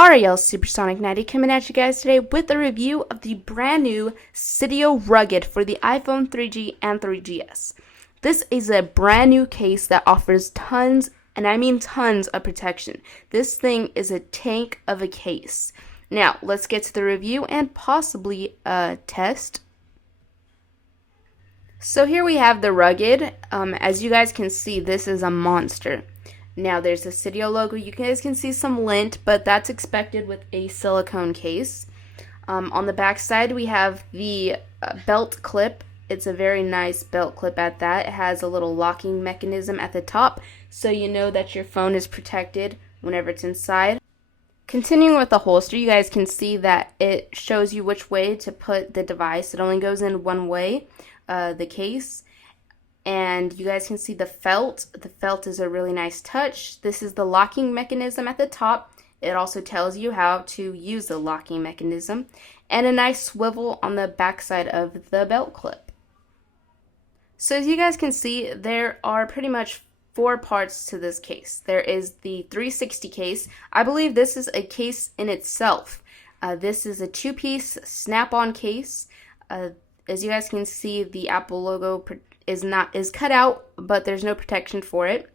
Ariel Supersonic 90 coming at you guys today with a review of the brand new Seidio Rugged for the iPhone 3G and 3GS. This is a brand new case that offers tons, and I mean tons, of protection. This thing is a tank of a case. Now, let's get to the review and possibly a test. So here we have the Rugged. As you guys can see, this is a monster. Now there's the Seidio logo. You guys can see some lint, but that's expected with a silicone case. On the back side we have the belt clip. It's a very nice belt clip at that. It has a little locking mechanism at the top, so you know that your phone is protected whenever it's inside. Continuing with the holster, you guys can see that it shows you which way to put the device. It only goes in one way, the case. And you guys can see the felt. The felt is a really nice touch. This is the locking mechanism at the top. It also tells you how to use the locking mechanism. And a nice swivel on the back side of the belt clip. So as you guys can see, there are pretty much 4 parts to this case. There is the 360 case. I believe this is a case in itself. This is a 2-piece snap-on case. As you guys can see, the Apple logo is cut out, but there's no protection for it.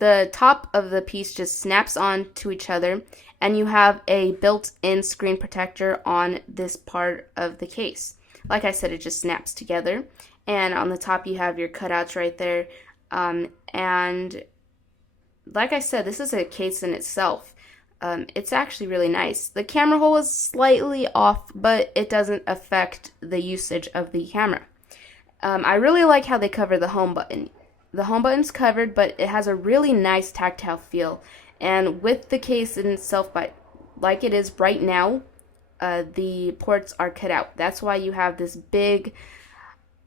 The top of the piece just snaps on to each other, and you have a built-in screen protector on this part of the case. Like I said, it just snaps together, and on the top you have your cutouts right there. And like I said, this is a case in itself. It's actually really nice. The camera hole is slightly off, but it doesn't affect the usage of the camera. I really like how they cover the home button. The home button's covered, but it has a really nice tactile feel. And with the case in itself, like it is right now, the ports are cut out. That's why you have this big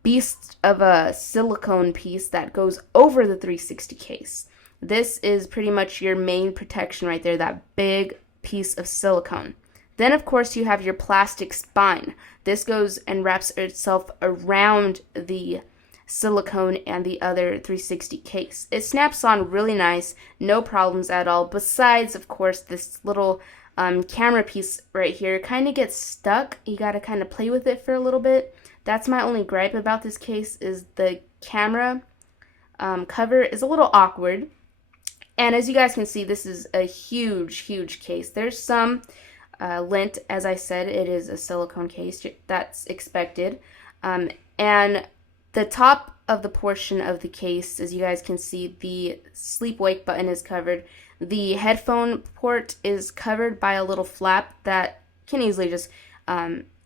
beast of a silicone piece that goes over the 360 case. This is pretty much your main protection right there, that big piece of silicone. Then, of course, you have your plastic spine. This goes and wraps itself around the silicone and the other 360 case. It snaps on really nice, no problems at all. Besides, of course, this little camera piece right here kind of gets stuck. You got to kind of play with it for a little bit. That's my only gripe about this case, is the camera cover is a little awkward. And as you guys can see, this is a huge, huge case. There's some lint. As I said, it is a silicone case. That's expected. And the top of the portion of the case, as you guys can see, the sleep-wake button is covered. The headphone port is covered by a little flap that can easily just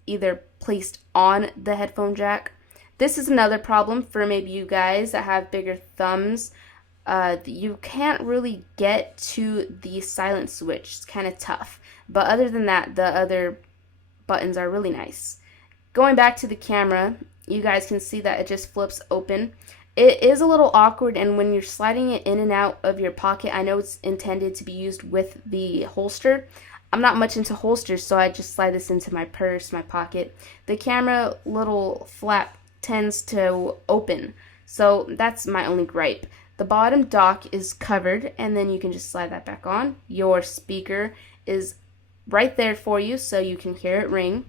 either placed on the headphone jack. This is another problem for maybe you guys that have bigger thumbs. You can't really get to the silent switch. It's kind of tough. But other than that, the other buttons are really nice. Going back to the camera, you guys can see that it just flips open. It is a little awkward, and when you're sliding it in and out of your pocket, I know it's intended to be used with the holster. I'm not much into holsters, so I just slide this into my purse, my pocket. The camera little flap tends to open, so that's my only gripe. The bottom dock is covered, and then you can just slide that back on. Your speaker is right there for you, so you can hear it ring.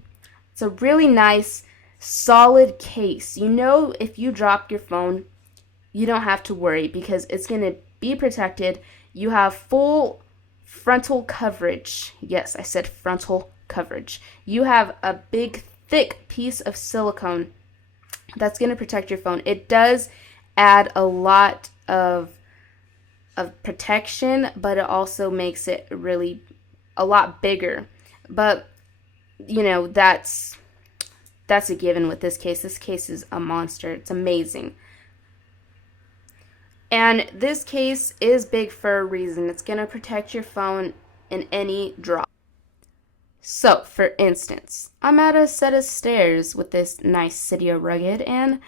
It's a really nice, solid case. You know, if you drop your phone, you don't have to worry because it's going to be protected. You have full frontal coverage. Yes, I said frontal coverage. You have a big, thick piece of silicone that's going to protect your phone. It does add a lot of protection, but it also makes it really a lot bigger. But you know, that's a given with this case. This case is a monster. It's amazing. And this case is big for a reason. It's going to protect your phone in any drop. So, for instance, I'm at a set of stairs with this nice Seidio Rugged, and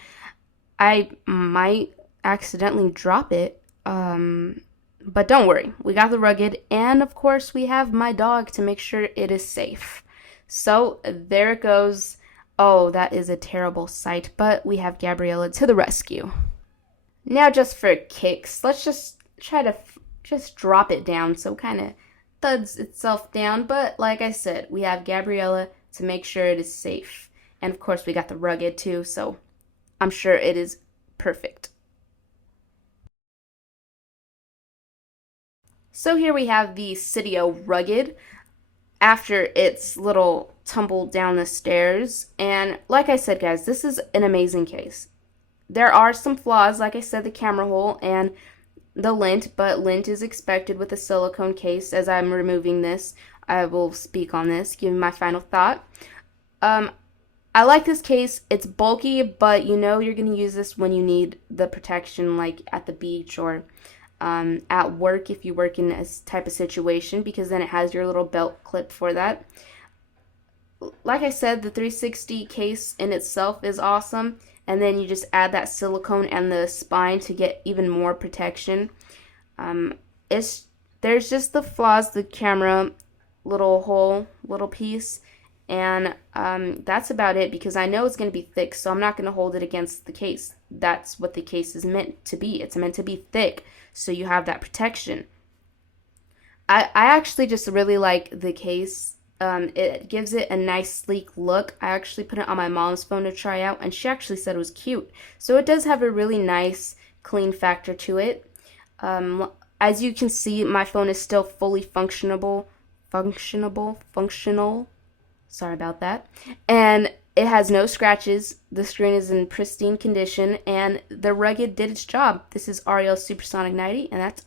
I might accidentally drop it. But don't worry. We got the Rugged, and of course we have my dog to make sure it is safe. So, there it goes. Oh, that is a terrible sight, but we have Gabriella to the rescue. Now, just for kicks, let's just try to just drop it down so kind of thuds itself down, but like I said, we have Gabriella to make sure it is safe. And of course, we got the rugged too, so I'm sure it is perfect. So here we have the seidio rugged after its little tumble down the stairs. And like I said, guys, this is an amazing case. There are some flaws, like I said, the camera hole and the lint, but lint is expected with a silicone case. As I'm removing this, I will speak on this, give my final thought. Um, I like this case. It's bulky, but you know you're going to use this when you need the protection, like at the beach or at work if you work in this type of situation, because then it has your little belt clip for that. Like I said, the 360 case in itself is awesome, and then you just add that silicone and the spine to get even more protection. It's there's just the flaws, the camera little hole, little piece, and that's about it, because I know it's going to be thick, so I'm not going to hold it against the case. That's what the case is meant to be. It's meant to be thick, so you have that protection. I actually just really like the case. It gives it a nice sleek look. I actually put it on my mom's phone to try out, and she actually said it was cute. So it does have a really nice clean factor to it. As you can see, my phone is still fully functional. Sorry about that. And it has no scratches. The screen is in pristine condition, and the rugged did its job. This is Ariel Supersonic 90, and that's a